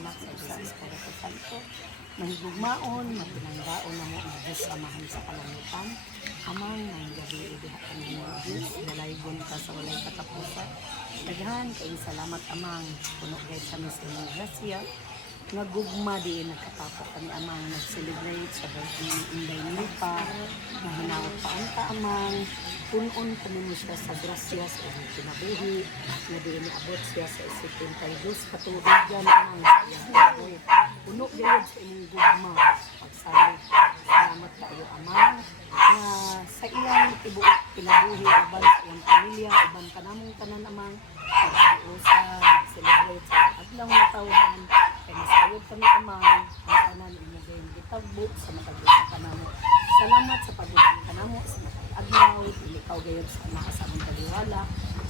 Anak, sa Diyos, Espiritu Santo, mahigugmaon, mapinanggaon na mo ang Diyos Amahan sa kalangitan. Amang ng gabi, ibihakan mo ang Diyos, dalaygon ka sa walay katapusan. Daghan, kayong salamat Amang, puno guys sa misimong grasya. Nagugma din, nakatapok kami Amang, nag-celebrate sa birthday ni Inday Nipa, na hinawag pa ang Amang, punon kami mo siya sa grasya sa inyong kinabuhi, na di iniabot siya sa 72 katubigan Amang, puno gayod sa inyong gugma, pagsalit, salamat kayo Amang, na sa iyang tibuok kinabuhi, uban sa iyong pamilya, uban ka namong tanan Amang, sa celebrate sa adlang matawhan, kaya masayod kami Amang, ang tanan imugay gitagbo sa matagbusan ka namo. Salamat sa pagbuhan ka namo sa matag-adlaw, ikaw gayod sa nakasamang kaliwala.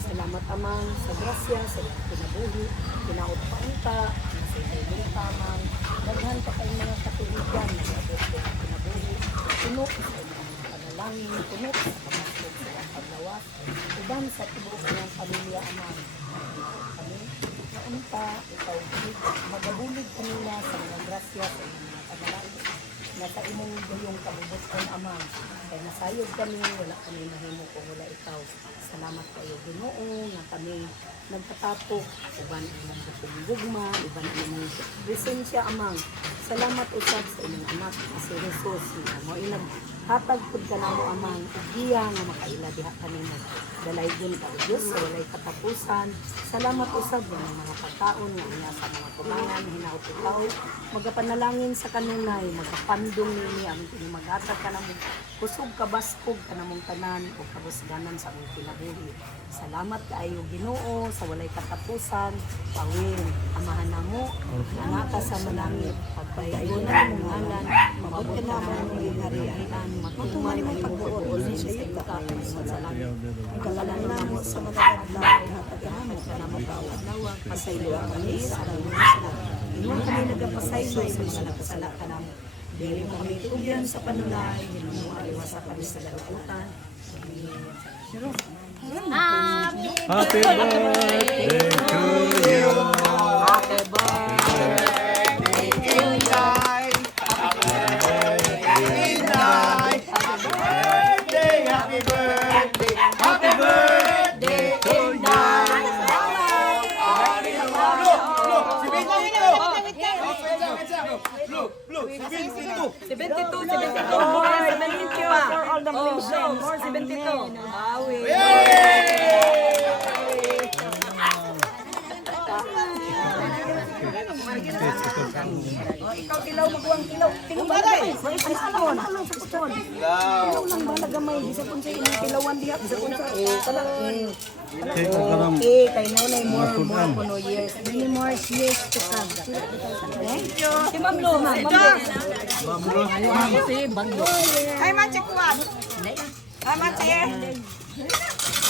Salamat Amang sa grasya, sa iyong kinabuhi, kinaot pa unta, sa iyong tamang, daghan pa kayong mga katuligan, nag-abot ko ang kinabuhi, puno sa iyong panalangin, puno sa pamaskog sa iyong paglawas, uban sa tibuok ng pamilya Amang. Kami, naunta, ikaw magabulig kanila sa mga grasya, sa iyong mga panalangin, na sa imong gayong kabubuton Amang. Kaya nasayod kami, wala kami mahimo kung wala ikaw. Salamat kayo Ginoo na kami nagtatapok, uban imong gugma, uban imong presensya Amang. Salamat usab sa inyong anak si Jesus na mo inaghatag pud ka namo Amang, ugiya nga makaila diha kanimo. Dalaygon ka Dios sa walay katapusan. Salamat usab ng mga pagkaon nga niya sa mga tumangan hinaut ikaw. Magapanalangin sa kanunay, magapandong nini ang maghatag ka namo. Kusog kabaskog ka namong tanan o kabusganan sa among kinabuhi. Salamat kaayo Ginoo sa walay katapusan. Pawin, amahan namo, anak ka sa malangit, pagpaygon na mong ngalan, mabot ka na mong harian, matuman mo pagbuot sa iyo kakapos sa langit. Kalalan namo sa madadlaw, hatag ka namo ka namo bawat pasaylo kami sa langit. Ingon kami nagapasaylo sa mga nakasala ka namo. Dili mo kami tugyan sa panulay, hindi mo aliwasa kami sa dalutan. Happy birthday to you. Happy birthday to you. Happy birthday, happy birthday to you. Ikaw kilaw magwang kilaw. Tingnan ba tayo? Ano sa kuston? Kilaw lang ba nagamay? Bisa kung sa inyong kilawan diha. Bisa kung sa talang. Okay, kay Nonay more kuno years. Many more years to come. Thank you. Si Ma'am Lo. Ma'am Lo. Si Bagyo. Ay, Mache, kuwan. Ay, Mache.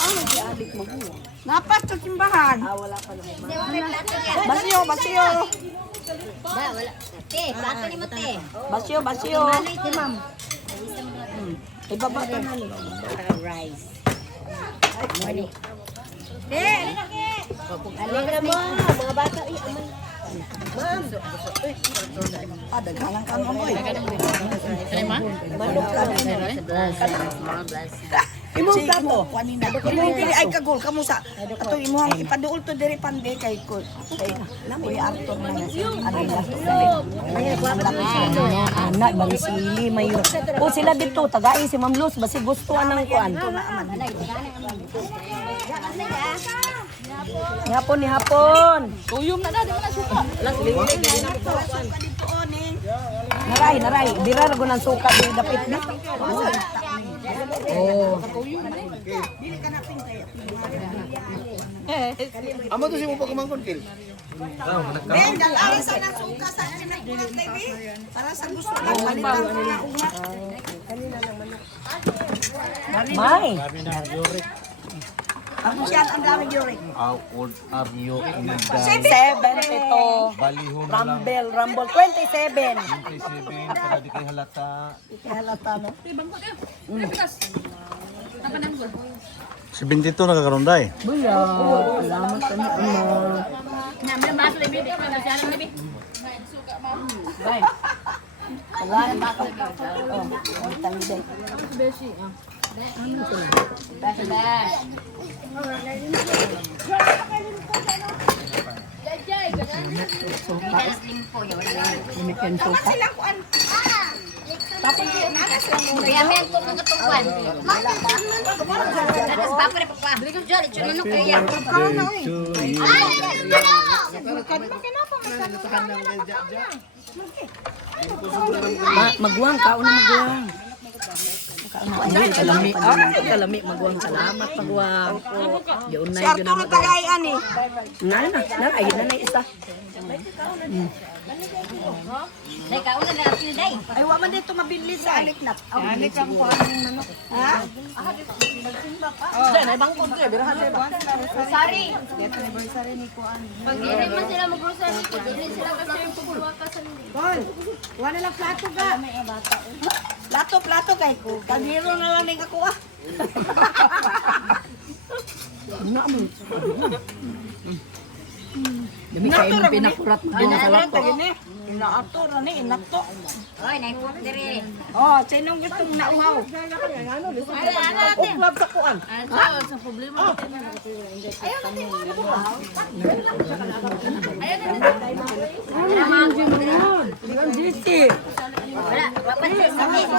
Ang nag-adik mo po. Napas to simbahan. Wala pa naman. Basyo, basyo. Ba, wala. Te, plato ni mo te. Basyo, basyo. Si ma'am. Ibaba ka na. Rice. Money. Te, Aling na mo, mga bata. Uy, aman. Ma'am. daghalang ka mo boy. Manok ka. Small bless. Imong plato. Imong pili ay kagol kamo sa. Ato imong ipaduol to diri pande kay ko. Kay Kuy Arthur na ano Anak, bang sili, mayo. O sila dito, tagain si Ma'am Luz, basi gusto anang kuan. Hapon ni hapon. Uyom na di mo na suka. Alas liwig na dito oning. Naray. Dira ra gunang suka di dapit na. Oh. Dili ka na pintay. Amo to si mo pagkumangkon kil. Ben, dalawa sa nang suka sa sinagbuhat baby. Para sa gusto lang palitan ko na umat. May. Ako siya ang dami yuri. How old are you in the 72. balihon na lang? Rumble 27. 27 para di kay halata. Halata no. 72 nakakaroon day. Buya, salamat kami ama. Namin ang baso, baby. Masyalan, baby. Bay. Wala. Oh, taliday. Bumigyan suka. Magwang, kaon na magwang. Ay, kalami. Ay, kalami. Magwang. Salamat, magwang. Yun na, Si yun Arturo na. tagayan eh. Ayun na isa. Ay, wa man dito mabili sa anik na. Anik ang kuha ng manok. Ha? Diyan, ay bangkod ko. Birahan sa iba. Pag hindi man sila mag-grocery, hindi sila kasi yung pagbuwa ka sa nila. Gol, wala lang plato ka. Plato kay ko. Kagiro na lang ning ako ah. Dami kayo ng pinakurat mo din sa Inato lato. gini. Inaato ra ni inato. Oy, naipot diri. Oh, sinong gustong nauhaw? Uklab sa kuan. Sa problema wala, wapat sa sakit.